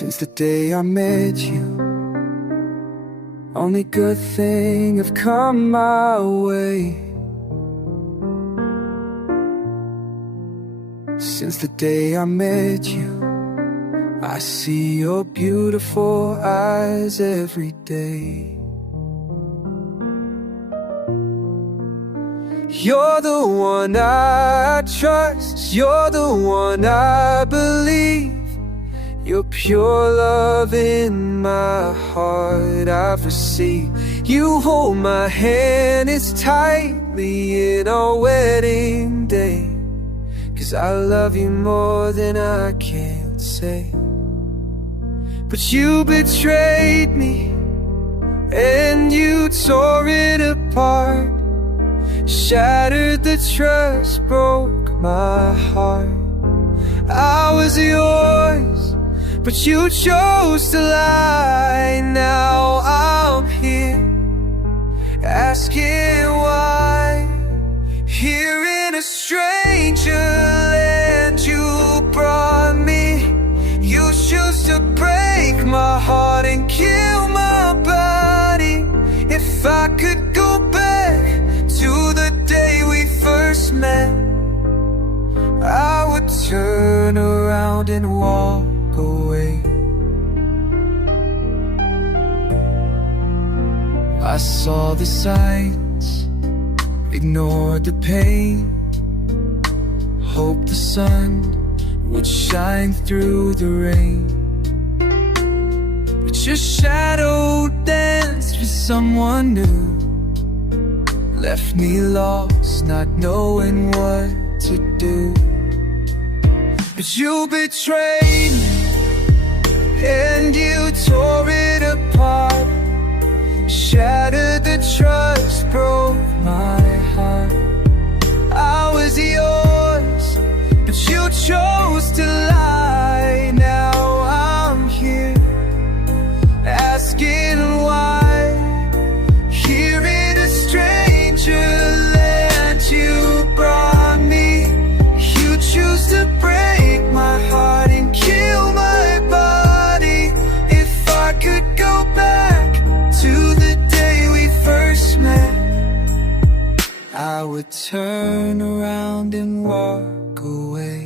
Since the day I met you, only good thing have come my way. Since the day I met you, I see your beautiful eyes every day. You're the one I trust, you're the one I believe. Your pure love in my heart I've received. You hold my hand as tightly in our wedding day, 'cause I love you more than I can say. But you betrayed me, and you tore it apart, shattered the trust, broke my heart. I was yours, but you chose to lie. Now I'm here, asking why. Here in a stranger land you brought me. You choose to break my heart and kill my body. If I could go back to the day we first met, I would turn around and walk away. I saw the signs, ignored the pain, hoped the sun would shine through the rain. But your shadow danced with someone new, left me lost, not knowing what to do. But you betrayed me, and you tore it apart, shattered the trust, broke my heart. I was yours, but you chose to lie. Now I'm here, asking why. Here in a stranger land you brought me. You choose to break my heart and kill my body. If I could go back to the day we first met, I would turn around and walk away.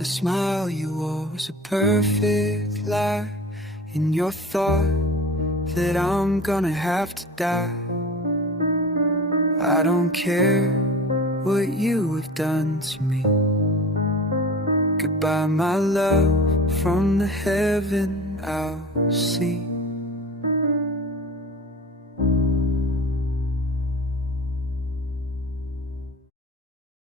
The smile you wore was a perfect lie, and your thought that I'm gonna have to die. I don't care what you have done to me. Goodbye, my love, from the heaven I'll see.